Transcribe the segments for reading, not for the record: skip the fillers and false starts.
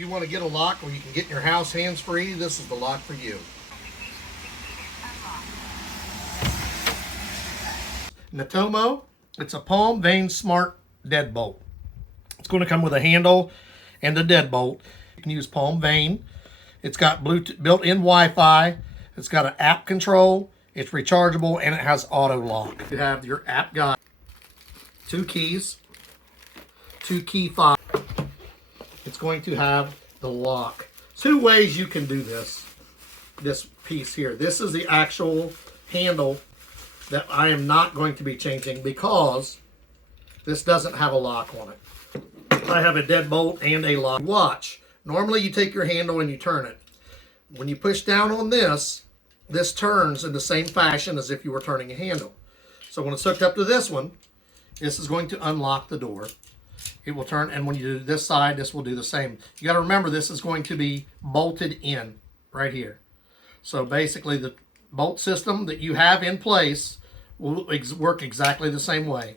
you want to get a lock where you can get in your house hands-free, this is the lock for you. NUTOMO, it's a palm vein smart deadbolt. It's going to come with a handle and a deadbolt. You can use palm vein. It's got Bluetooth, built-in Wi-Fi. It's got an app control. It's rechargeable and it has auto lock. You have your app guide, 2 keys, 2 key fobs. It's going to have the lock. 2 ways you can do this piece here. This is the actual handle that I am not going to be changing because this doesn't have a lock on it. I have a deadbolt and a lock. Watch. Normally you take your handle and you turn it. When you push down on this, this turns in the same fashion as if you were turning a handle. So when it's hooked up to this one, this is going to unlock the door. It will turn, and when you do this side, this will do the same. You got to remember this is going to be bolted in right here. So basically the bolt system that you have in place will work exactly the same way.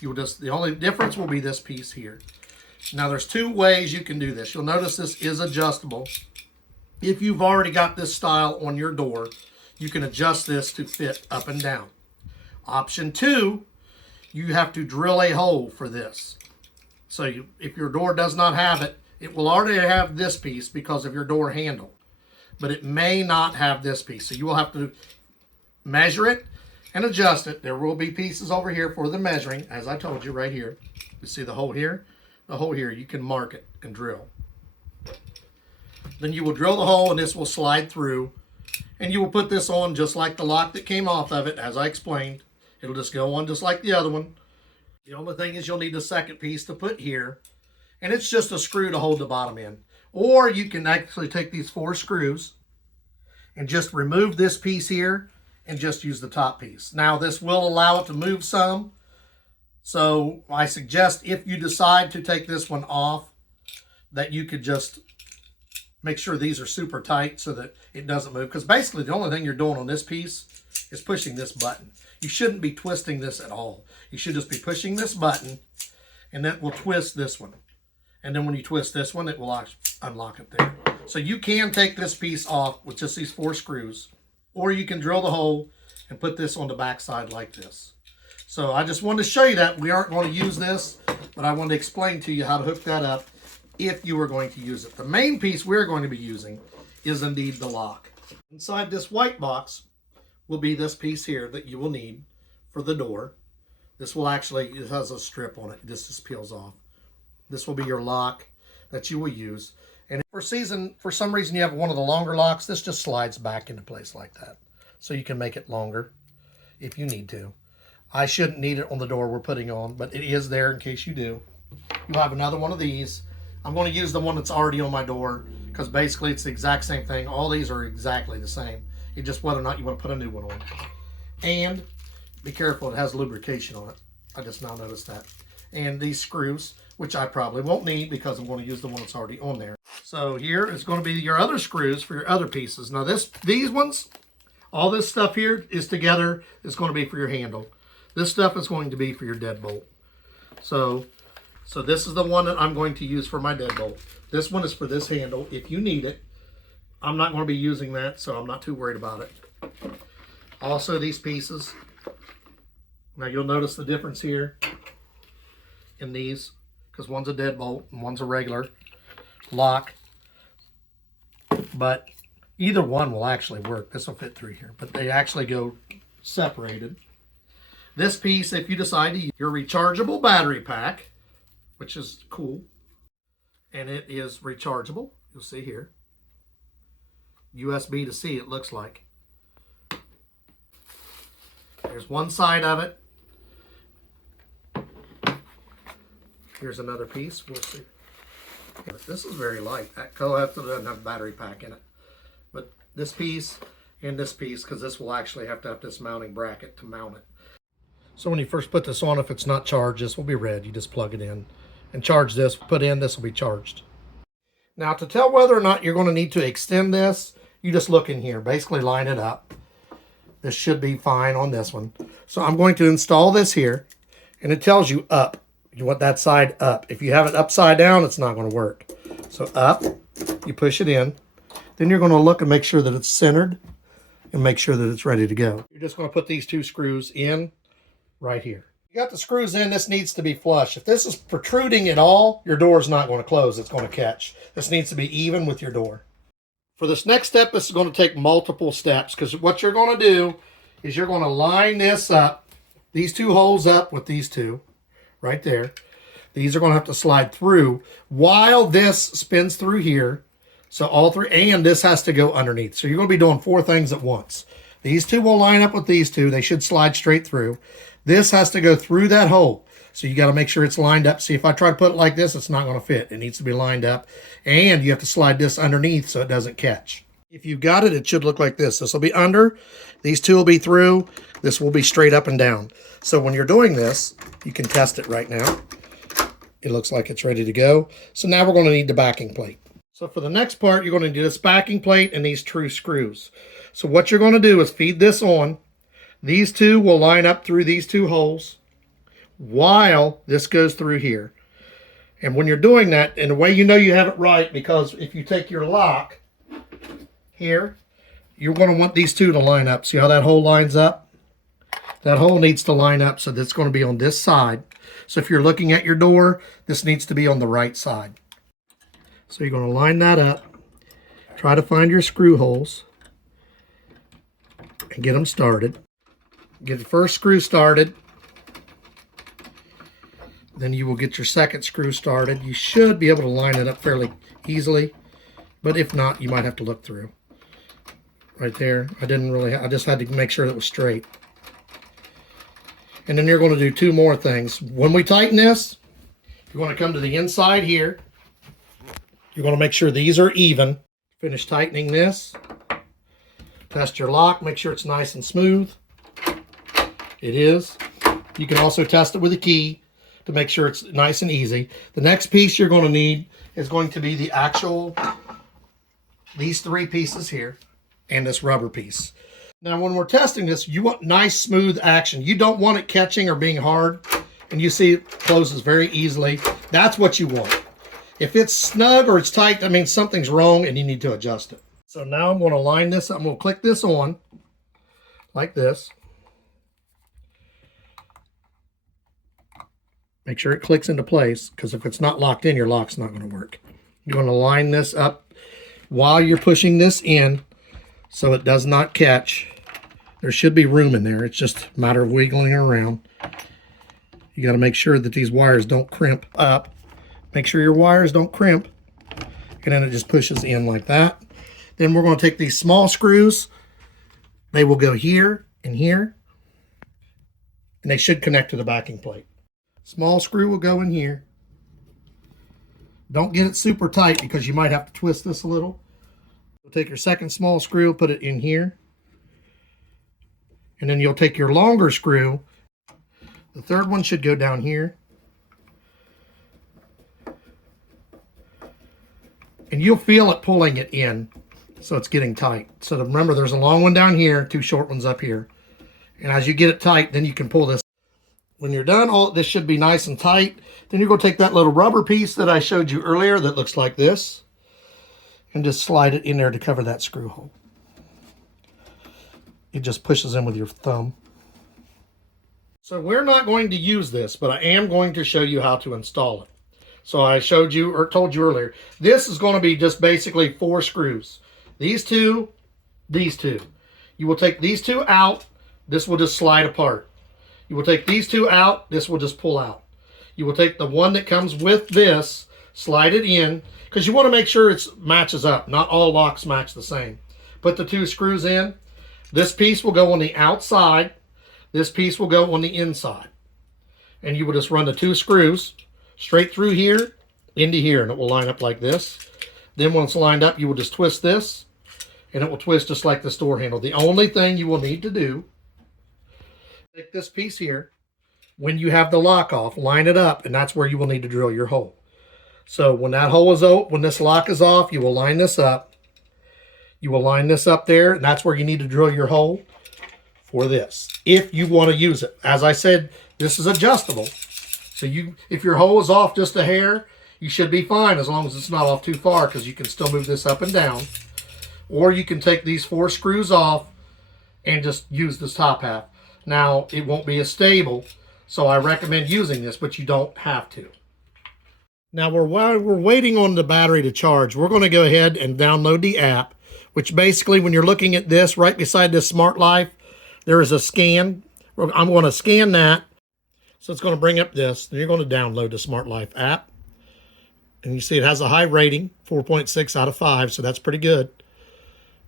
You will just, the only difference will be this piece here. Now there's 2 ways you can do this. You'll notice this is adjustable. If you've already got this style on your door, you can adjust this to fit up and down. Option 2, you have to drill a hole for this. So if your door does not have it, it will already have this piece because of your door handle. But it may not have this piece. So you will have to measure it and adjust it. There will be pieces over here for the measuring, as I told you right here. You see the hole here? The hole here, you can mark it and drill. Then you will drill the hole and this will slide through. And you will put this on just like the lock that came off of it, as I explained. It'll just go on just like the other one. The only thing is you'll need the second piece to put here. And it's just a screw to hold the bottom in. Or you can actually take these 4 screws and just remove this piece here and just use the top piece. Now this will allow it to move some. So I suggest if you decide to take this one off, that you could just make sure these are super tight so that it doesn't move. Because basically the only thing you're doing on this piece is pushing this button. You shouldn't be twisting this at all. You should just be pushing this button and that will twist this one. And then when you twist this one, it will unlock it there. So you can take this piece off with just these 4 screws, or you can drill the hole and put this on the back side like this. So I just wanted to show you that. We aren't going to use this, but I wanted to explain to you how to hook that up if you were going to use it. The main piece we're going to be using is indeed the lock. Inside this white box will be this piece here that you will need for the door. This will actually, it has a strip on it. This just peels off. This will be your lock that you will use. And if for some reason you have one of the longer locks, this just slides back into place like that. So you can make it longer if you need to. I shouldn't need it on the door we're putting on, but it is there in case you do. You'll have another one of these. I'm going to use the one that's already on my door because basically it's the exact same thing. All these are exactly the same. It's just whether or not you want to put a new one on. And be careful, it has lubrication on it. I just now noticed that. And these screws, which I probably won't need because I'm going to use the one that's already on there. So here is going to be your other screws for your other pieces. Now these ones, all this stuff here is together. It's going to be for your handle. This stuff is going to be for your deadbolt. So this is the one that I'm going to use for my deadbolt. This one is for this handle if you need it. I'm not going to be using that, so I'm not too worried about it. Also these pieces. Now you'll notice the difference here in these, because one's a deadbolt and one's a regular lock. But either one will actually work. This will fit through here, but they actually go separated. This piece, if you decide to use your rechargeable battery pack, which is cool, and it is rechargeable, you'll see here. USB to C, it looks like. There's one side of it. Here's another piece. We'll see. This is very light. That color doesn't have a battery pack in it. But this piece and this piece, because this will actually have to have this mounting bracket to mount it. So when you first put this on, if it's not charged, this will be red. You just plug it in and charge this. Put in, this will be charged. Now to tell whether or not you're going to need to extend this, you just look in here. Basically line it up. This should be fine on this one. So I'm going to install this here, and it tells you up. You want that side up. If you have it upside down, it's not going to work. So up, You push it in. Then you're going to look and make sure that it's centered and make sure that it's ready to go. You're just going to put these 2 screws in right here. You got the screws in. This needs to be flush. If this is protruding at all, your door is not going to close. It's going to catch. This needs to be even with your door. For this next step, this is going to take multiple steps, because what you're going to do is you're going to line this up, these 2 holes up with these 2 right there. These are going to have to slide through while this spins through here. So all 3, and this has to go underneath. So you're going to be doing 4 things at once. These 2 will line up with these 2. They should slide straight through. This has to go through that hole. So you got to make sure it's lined up. See, if I try to put it like this, it's not going to fit. It needs to be lined up. And you have to slide this underneath so it doesn't catch. If you've got it, it should look like this. This will be under. These 2 will be through. This will be straight up and down. So when you're doing this, you can test it right now. It looks like it's ready to go. So now we're going to need the backing plate. So for the next part, you're going to do this backing plate and these true screws. So what you're going to do is feed this on. These 2 will line up through these 2 holes while this goes through here. And when you're doing that, and the way you know you have it right, because if you take your lock here, you're going to want these 2 to line up. See how that hole lines up? That hole needs to line up, so that's going to be on this side. So if you're looking at your door, this needs to be on the right side. So you're going to line that up. Try to find your screw holes and get them started. Get the first screw started. Then you will get your second screw started. You should be able to line it up fairly easily, but if not, you might have to look through. Right there. I just had to make sure it was straight. And then you're going to do 2 more things. When we tighten this, you're going to come to the inside here. You're going to make sure these are even. Finish tightening this. Test your lock. Make sure it's nice and smooth. It is. You can also test it with a key to make sure it's nice and easy. The next piece you're going to need is going to be the actual, these 3 pieces here and this rubber piece. Now when we're testing this, you want nice smooth action. You don't want it catching or being hard. And you see it closes very easily. That's what you want. If it's snug or it's tight, that means something's wrong and you need to adjust it. So now I'm going to line this up. I'm going to click this on like this. Make sure it clicks into place, because if it's not locked in, your lock's not going to work. You're going to line this up while you're pushing this in so it does not catch. There should be room in there. It's just a matter of wiggling it around. You got to make sure that these wires don't crimp up. Make sure your wires don't crimp. And then it just pushes in like that. Then we're going to take these small screws. They will go here and here. And they should connect to the backing plate. Small screw will go in here. Don't get it super tight because you might have to twist this a little. You'll take your second small screw, put it in here. And then you'll take your longer screw. The third one should go down here. And you'll feel it pulling it in. So it's getting tight. So remember, there's a long one down here, 2 short ones up here. And as you get it tight, then you can pull this. When you're done, all this should be nice and tight. Then you're going to take that little rubber piece that I showed you earlier that looks like this and just slide it in there to cover that screw hole. It just pushes in with your thumb. So we're not going to use this, but I am going to show you how to install it. So I showed you or told you earlier, this is going to be just basically 4 screws. These 2, these 2. You will take these 2 out. This will just slide apart. You will take these 2 out. This will just pull out. You will take the one that comes with this, slide it in, because you want to make sure it matches up. Not all locks match the same. Put the 2 screws in. This piece will go on the outside. This piece will go on the inside. And you will just run the 2 screws straight through here into here, and it will line up like this. Then once lined up, you will just twist this, and it will twist just like this door handle. The only thing you will need to do, take this piece here, when you have the lock off, line it up, and that's where you will need to drill your hole. So when that hole is open, when this lock is off, you will line this up. You will line this up there, and that's where you need to drill your hole for this, if you want to use it. As I said, this is adjustable. So if your hole is off just a hair, you should be fine as long as it's not off too far, because you can still move this up and down. Or you can take these 4 screws off and just use this top half. Now, it won't be as stable, so I recommend using this, but you don't have to. Now, while we're waiting on the battery to charge, we're going to go ahead and download the app, which basically, when you're looking at this, right beside this Smart Life, there is a scan. I'm going to scan that. So it's going to bring up this. Then you're going to download the Smart Life app. And you see it has a high rating, 4.6 out of 5, so that's pretty good.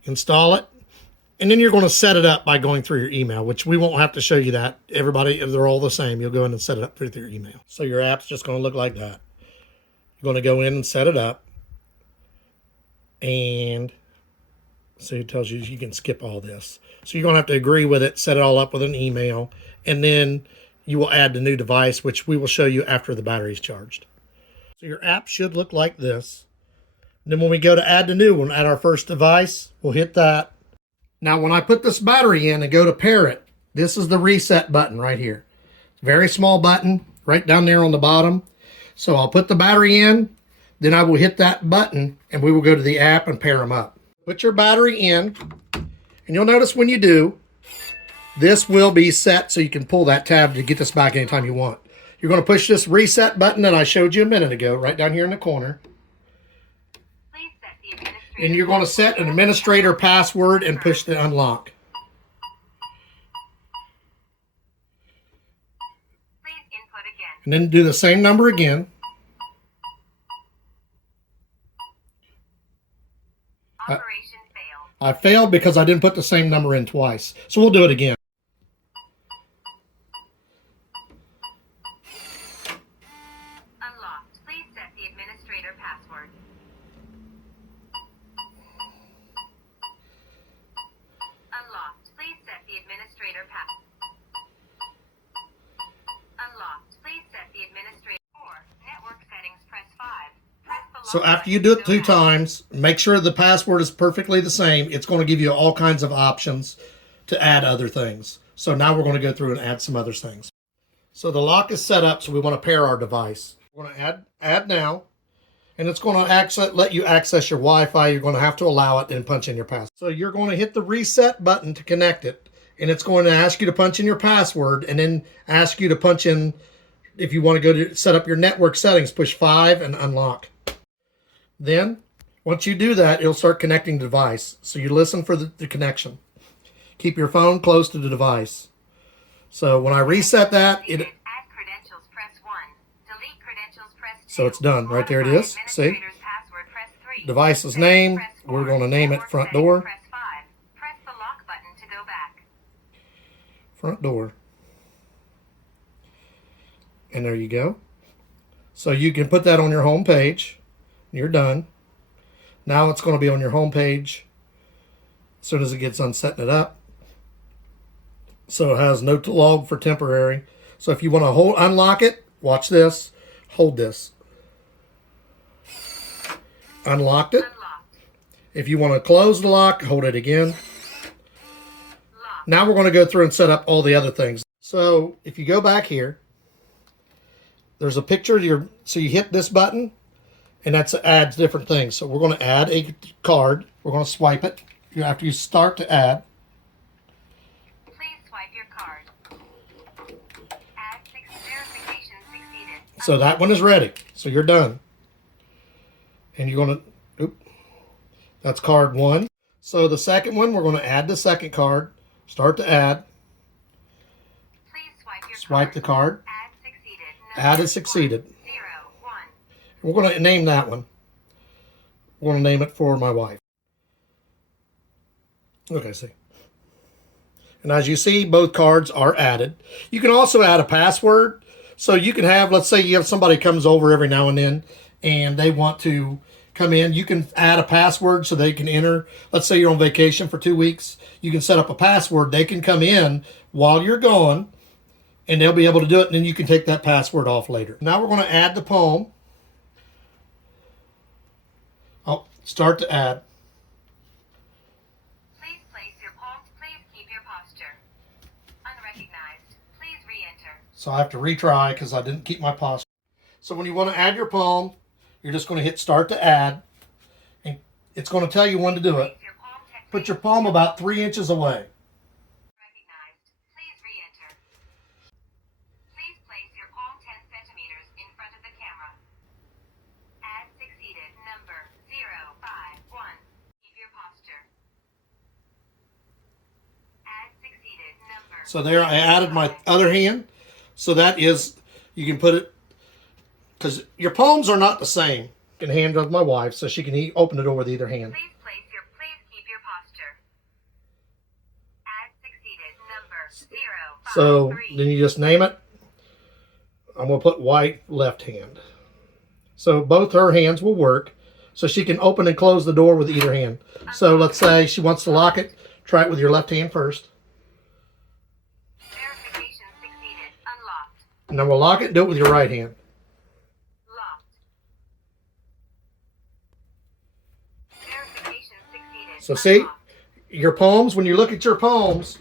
Install it. And then you're going to set it up by going through your email, which we won't have to show you that. Everybody, they're all the same. You'll go in and set it up through your email. So your app's just going to look like that. You're going to go in and set it up. And so it tells you you can skip all this. So you're going to have to agree with it, set it all up with an email, and then you will add the new device, which we will show you after the battery's charged. So your app should look like this. And then when we go to add the new one, add our first device, we'll hit that. Now when I put this battery in and go to pair it, this is the reset button right here. Very small button right down there on the bottom. So I'll put the battery in, then I will hit that button and we will go to the app and pair them up. Put your battery in, and you'll notice when you do, this will be set so you can pull that tab to get this back anytime you want. You're going to push this reset button that I showed you a minute ago, right down here in the corner. And you're going to set an administrator password and push the unlock. And then do the same number again. Operation failed. I failed because I didn't put the same number in twice. So we'll do it again. Unlocked. Please set the administrator password. Unlocked. Please set the administrator password. Unlocked. Please set the administrator. 4. Network settings. Press 5. So after you do it 2 times, make sure the password is perfectly the same. It's going to give you all kinds of options to add other things. So now we're going to go through and add some other things. So the lock is set up, so we want to pair our device. We're going to add now, and it's going to let you access your Wi-Fi. You're going to have to allow it and punch in your password. So you're going to hit the reset button to connect it, and it's going to ask you to punch in your password, and then ask you to punch in, if you want to go to set up your network settings, push 5 and unlock. Then, once you do that, it'll start connecting the device. So you listen for the connection. Keep your phone close to the device. So when I reset that, Add credentials, press 1. Delete credentials, press 2. So it's done. Right there it is. See? Password, press 3. Device's name. We're going to name it front door. Press 5. Press the lock button to go back. Front door. And there you go. So you can put that on your home page. You're done. Now it's going to be on your home page as soon as it gets unsetting it up. So it has no log for temporary. So if you want to unlock it, watch this. Hold this. Unlocked it. If you want to close the lock, hold it again. Now we're going to go through and set up all the other things. So if you go back here, there's a picture of your, so you hit this button, and that adds different things. So we're going to add a card. We're going to swipe it. After you start to add. Please swipe your card. Add verification succeeded. So that one is ready. So you're done. And you're going to, that's card 1. So the second one, we're going to add the second card. Start to add. Please swipe your Swipe the card. Add succeeded. Add is succeeded. 0, 1. We're going to name that one. We're going to name it for my wife. Okay, see. And as you see, both cards are added. You can also add a password. So you can have, let's say you have somebody comes over every now and then and they want to come in. You can add a password so they can enter. Let's say you're on vacation for 2 weeks. You can set up a password. They can come in while you're gone and they'll be able to do it. And then you can take that password off later. Now we're going to add the poem. Start to add. Please place your palm. Please keep your posture. Unrecognized. Please re-enter. So I have to retry because I didn't keep my posture. So when you want to add your palm, You're just going to hit start to add. And it's going to tell you when to do it. Put your palm about 3 inches away. Recognized. Please re-enter. Please place your palm 10 centimeters in front of the camera. Add succeeded. Number 051. Keep your posture. Add succeeded. Number. So there I added my other hand. So that is, you can put it, because your palms are not the same. I can hand it to my wife so she can open the door with either hand. Please keep your posture. Add succeeded. Number 053. So then you just name it. I'm going to put white left hand. So both her hands will work. So she can open and close the door with either hand. So let's say she wants to lock it. Try it with your left hand first. Verification succeeded. Unlocked. And then we'll lock it and do it with your right hand. Locked. Verification succeeded. So see, Unlocked. your palms, when you look at your palms,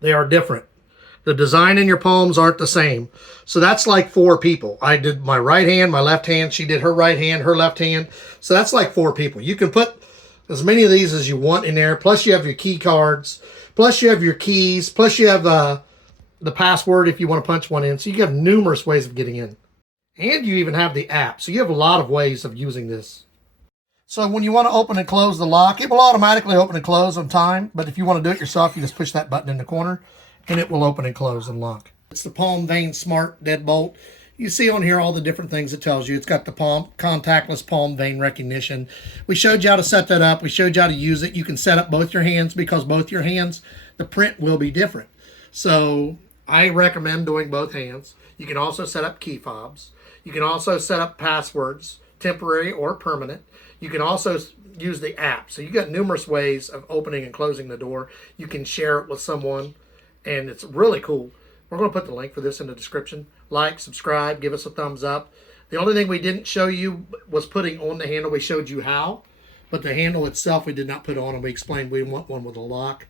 they are different. The design in your palms aren't the same. So that's like 4 people. I did my right hand, my left hand. She did her right hand, her left hand. So that's like 4 people. You can put as many of these as you want in there. Plus you have your key cards. Plus you have your keys. Plus you have the password if you want to punch one in. So you have numerous ways of getting in. And you even have the app. So you have a lot of ways of using this. So when you want to open and close the lock, it will automatically open and close on time. But if you want to do it yourself, you just push that button in the corner and it will open and close and lock. It's the Palm Vein Smart Deadbolt. You see on here all the different things it tells you. It's got the contactless palm vein recognition. We showed you how to set that up. We showed you how to use it. You can set up both your hands because both your hands, the print will be different. So I recommend doing both hands. You can also set up key fobs. You can also set up passwords, temporary or permanent. You can also use the app. So you got numerous ways of opening and closing the door. You can share it with someone, and it's really cool. We're going to put the link for this in the description. Like, subscribe, give us a thumbs up. The only thing we didn't show you was putting on the handle. We showed you how, but the handle itself we did not put on, and we explained we want one with a lock.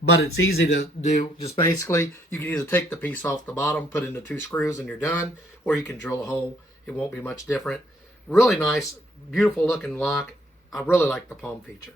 But it's easy to do. Just basically, you can either take the piece off the bottom, put in the 2 screws, and you're done, or you can drill a hole. It won't be much different. Really nice, beautiful looking lock. I really like the palm feature.